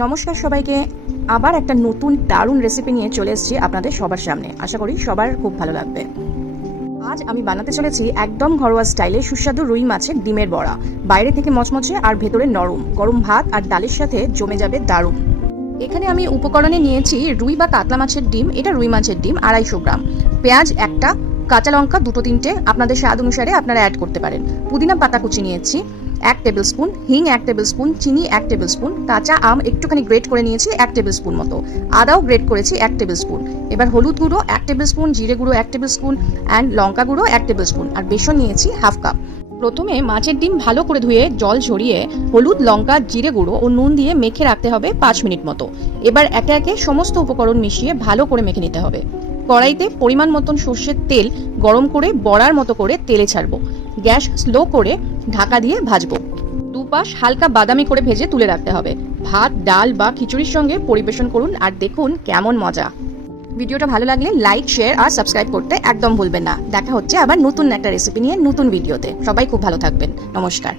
নমস্কার সবাইকে, আবার একটা নতুন দারুণ রেসিপি নিয়ে চলে এসেছি আপনাদের সবার সামনে। আশা করি সবার খুব ভালো লাগবে। আজ আমি বানাতে চলেছি একদম ঘরোয়া স্টাইলে সুস্বাদু রুই মাছের ডিমের বড়া। বাইরে থেকে মচমচে আর ভেতরে নরম, গরম ভাত আর ডালের সাথে জমে যাবে দারুণ। এখানে আমি উপকরণে নিয়েছি রুই বা কাতলা মাছের ডিম, এটা রুই মাছের ডিম 250 গ্রাম, পেঁয়াজ একটা, কাঁচা লঙ্কা 2-3টে, আপনাদের স্বাদ অনুসারে আপনারা অ্যাড করতে পারেন, পুদিনা পাতা কুচি নিয়েছি 1 টেবিল স্পুন, হিং 1 টেবিল স্পুন, চিনি 1 টেবিল স্পুন, কাঁচা আম একটুখানি গ্রেট করে নিয়েছি 1 টেবিল স্পুন মতো, আদাও গ্রেট করেছি 1 টেবিল স্পুন। এবার হলুদ গুঁড়ো 1 টেবিল স্পুন, জিরে গুঁড়ো 1 টেবিল স্পুন অ্যান্ড লঙ্কা গুঁড়ো 1 টেবিল স্পুন, আর বেসন নিয়েছি হাফ কাপ। প্রথমে মাছের ডিম ভালো করে ধুয়ে জল ঝরিয়ে হলুদ, লঙ্কা, জিরে গুঁড়ো ও নুন দিয়ে মেখে রাখতে হবে 5 মিনিট মতো। এবার একে একে সমস্ত উপকরণ মিশিয়ে ভালো করে মেখে নিতে হবে। কড়াইতে পরিমাণ মতন সর্ষের তেল গরম করে বড়ার মতো করে তেলে ছাড়বো। গ্যাস স্লো করে ঢাকা দিয়ে ভাজবো। দুপাশ হালকা বাদামি করে ভেজে তুলে রাখতে হবে। ভাত, ডাল বা খিচুড়ির সঙ্গে পরিবেশন করুন আর দেখুন কেমন মজা। ভিডিওটা ভালো লাগলে লাইক, শেয়ার আর সাবস্ক্রাইব করতে একদম ভুলবেন না। দেখা হচ্ছে আবার নতুন একটা রেসিপি নিয়ে নতুন ভিডিওতে। সবাই খুব ভালো থাকবেন। নমস্কার।